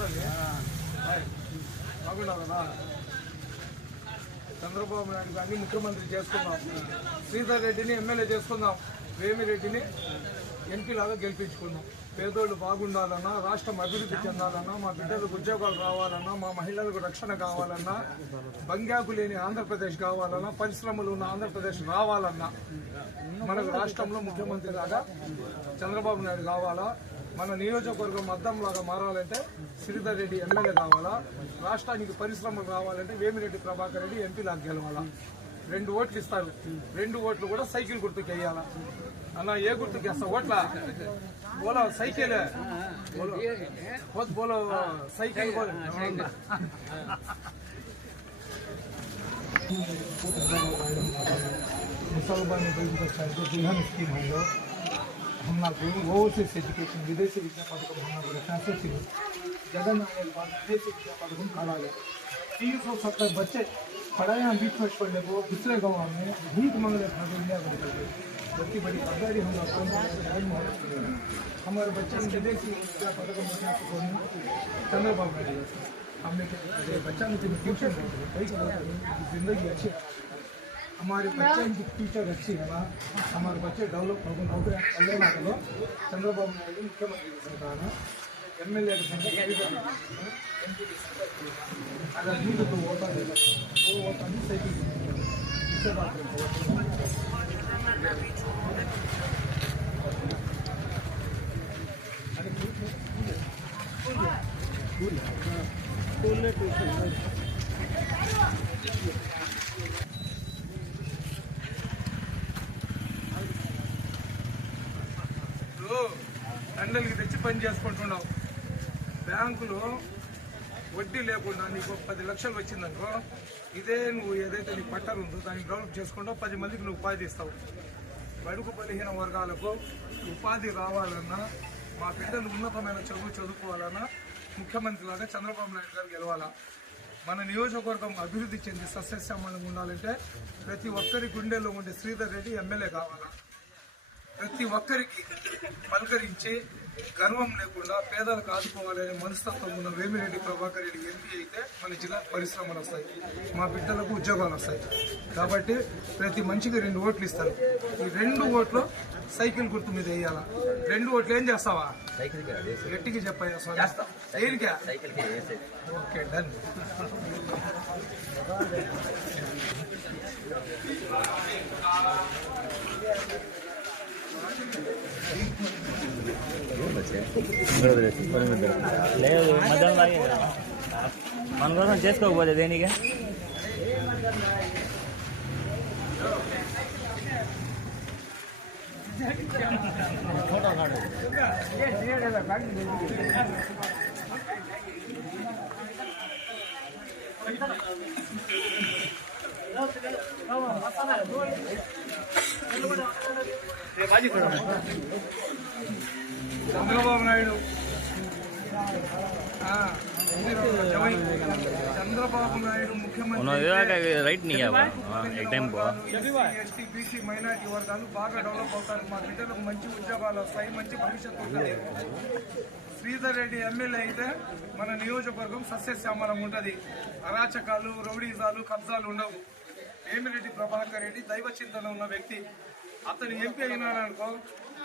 ఉండాలి కదా చంద్రబాబు నాయుడు గారిని ముఖ్యమంత్రి చేసుకుందాం. శ్రీధర్ రెడ్డిని ఎమ్మెల్యే చేసుకుందాం. వేమిరెడ్డిని ఎంపీలాగా గెలిపించుకుందాం. పేదోళ్ళు బాగుండాలన్నా రాష్ట్రం అభివృద్ధి చెందాలన్నా మా బిడ్డలకు ఉద్యోగాలు రావాలన్నా మా మహిళలకు రక్షణ కావాలన్నా బంగాకు లేని ఆంధ్రప్రదేశ్ కావాలన్నా పరిశ్రమలు ఉన్న ఆంధ్రప్రదేశ్ రావాలన్నా మనకు రాష్ట్రంలో ముఖ్యమంత్రి లాగా చంద్రబాబు నాయుడు కావాలా? మన నియోజకవర్గం అద్దం లాగా మారాలంటే శ్రీధర్ రెడ్డి ఎమ్మెల్యే కావాలా? రాష్ట్రానికి పరిశ్రమలు రావాలంటే వేమిరెడ్డి ప్రభాకర్ రెడ్డి ఎంపీ లాగా గెలవాలా? రెండు ఓట్లు ఇస్తారు. రెండు ఓట్లు కూడా సైకిల్ గుర్తుకు వేయాలా అన్న ఏ గుర్తుకు వేస్తా? ఓట్ల? బోలో సైకిల్. బోలో. సైకిల్ ముసల్మాన్ స్కీమ్ है हम నాకు ఓవర్సీస్ ఎడ్యుకేషన్ విదేశీ విద్యా పథకం हम నాకు पैसे चाहिए जगन आने के बाद विदेशी विद्या पथकम खड़ा है तीन सौ सत्तर बच्चे पढ़ाए हैं बीच में पढ़ने को दूसरे गाँव में भीख मांगने खाते इंडिया को निकलते जबकि बड़ी कमजोरी हम लोग हमारे बच्चे विदेशी विद्या पथकम चंद्रबाबु नायडू हमने क्या बच्चा ने ट्यूशन कई जिंदगी अच्छी है हमारे बच्चे की टीचर अच्छी है ना हमारे बच्चे डेवलप होगा नौकरी अल्ले नाटलो चंद्रबाबु नायडू मुख्यमंत्री की सरकार एम एल ए की संख्या अगर नहीं బ్యాంకులు తండ్రికి తెచ్చి పని చేసుకుంటున్నావు. బ్యాంకులో వడ్డీ లేకుండా నీకు పది లక్షలు వచ్చిందనుకో ఇదే నువ్వు ఏదైతే నీకు పట్టర్ ఉందో దాన్ని డెవలప్ చేసుకుంటావు పది మందికి నువ్వు ఉపాధి ఇస్తావు. బడుగు బలహీన వర్గాలకు ఉపాధి రావాలన్నా మా బిడ్డలు ఉన్నతమైన చదువు చదువుకోవాలన్నా ముఖ్యమంత్రి లాగా చంద్రబాబు నాయుడు గారు గెలవాలా? మన నియోజకవర్గం అభివృద్ధి చెంది సస్యశ్యామలంగా ఉండాలంటే ప్రతి ఒక్కరి గుండెలో ఉండే శ్రీధర్ రెడ్డి ఎమ్మెల్యే కావాలా? ప్రతి ఒక్కరికి పలకరించి గర్వం లేకుండా పేదలకు ఆదుకోవాలనే మనస్తత్వం ఉన్న వేమిరెడ్డి ప్రభాకర్ రెడ్డి ఎంపీ అయితే మన జిల్లా పరిశ్రమలు వస్తాయి మా బిడ్డలకు ఉద్యోగాలు వస్తాయి. కాబట్టి ప్రతి మనిషికి రెండు ఓట్లు ఇస్తారు. ఈ రెండు ఓట్లు సైకిల్ గుర్తు మీద వేయాలా? రెండు ఓట్లు ఏం చేస్తావా? గట్టికి చెప్పాయా దేనికా? Okay done. లేదు మధ్యాహ్నం తాగింది మన కోసం చేసుకోకపోతే దేనికి చంద్రబాబు నాయుడు. చంద్రబాబు నాయుడు ముఖ్యమంత్రి ఎస్టీ బీసీ మైనార్టీ వర్గాలు బాగా డెవలప్ అవుతారు. మా బిడ్డలకు మంచి ఉద్యోగాలు వస్తాయి మంచి భవిష్యత్తు ఉంటుంది. శ్రీధర్ రెడ్డి ఎమ్మెల్యే అయితే మన నియోజకవర్గం సస్యశ్యామలం ఉంటుంది. అరాచకాలు రౌడీజాలు కబ్జాలు ఉండవు. ఏమిరెడ్డి ప్రభాకర్ రెడ్డి దైవ చింతన ఉన్న వ్యక్తి. అతను ఎంపీ అయినా అనుకో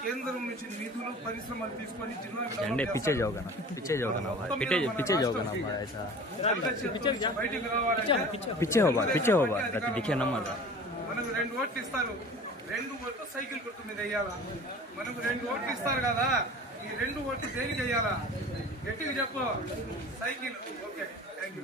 కేంద్రం నుంచి నిధులు పరిశ్రమలు తీసుకొని జిల్లా పిచ్చే జోగన? పిచ్చే జోగన? పిచ్చే పిచ్చే జోగన పిచ్చే హోబా పిచ్చే హోబా ప్రతి దిక్కే నమ్మదు మనకు రెండు ఓట్లు ఇస్తారు. రెండు ఓట్లు సైకిల్ గుర్తు మీద వేయాలా? మనకు రెండు ఓట్లు ఇస్తారు కదా ఈ రెండు ఓట్లు దేనికి వేయాలా? గట్టిగా చెప్పు. సైకిల్. ఓకే థ్యాంక్ యూ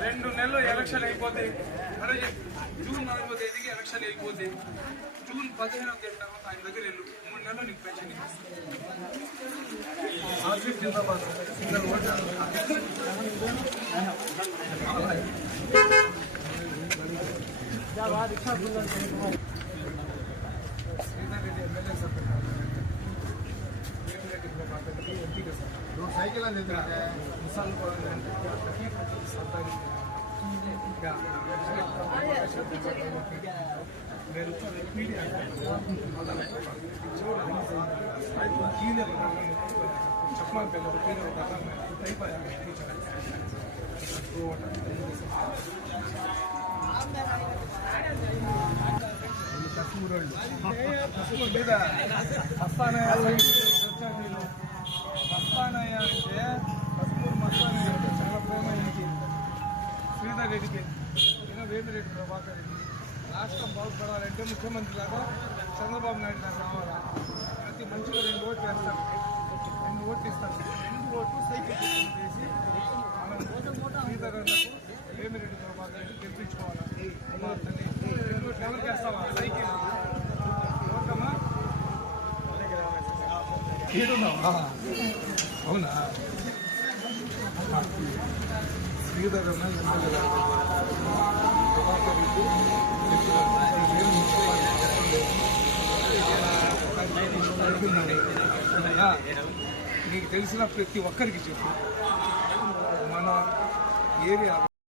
రెండు నెలలు ఎలక్షన్ అయిపోతే జూన్ నాలుగో తేదీకి ఎలక్షన్ అయిపోతే జూన్ పదిహేనో తేదీ తర్వాత ఆయన దగ్గర వెళ్ళు. ಸೈಕಲ್ ಅಂದ್ರೆ ಮುಸಲ್ ಕೊಡೋದು మస్తానయ్య వచ్చాడు మస్తానయ్య అంటే కస్తూరు మస్తానయ్య అంటే చాలా ప్రేమ ఇంటికి శ్రీధర్ రెడ్డికి ఈయన వేమిరెడ్డి ప్రభాకర్ రెడ్డి రాష్ట్రం బాగుపడాలంటే ముఖ్యమంత్రి లాగా చంద్రబాబు నాయుడు గారు రావాలా? ప్రతి మంచిగా రెండు ఓట్లు వేస్తారు. రెండు ఓట్లు ఇస్తారు. రెండు ఓట్లు సైకిల్ వేసి మనం శ్రీధర్ అన్నకు వేమిరెడ్డి ప్రభాకర్ రెడ్డి గెలిపించుకోవాలా రెండు ఓట్లు ఎవరికి వేస్తావా? సైకిల్? అవునా? శ్రీధర్ అన్న ఎమ్మెల్యే గారు. నీకు తెలిసిన ప్రతి ఒక్కరికి చెప్పు మన ఏరియా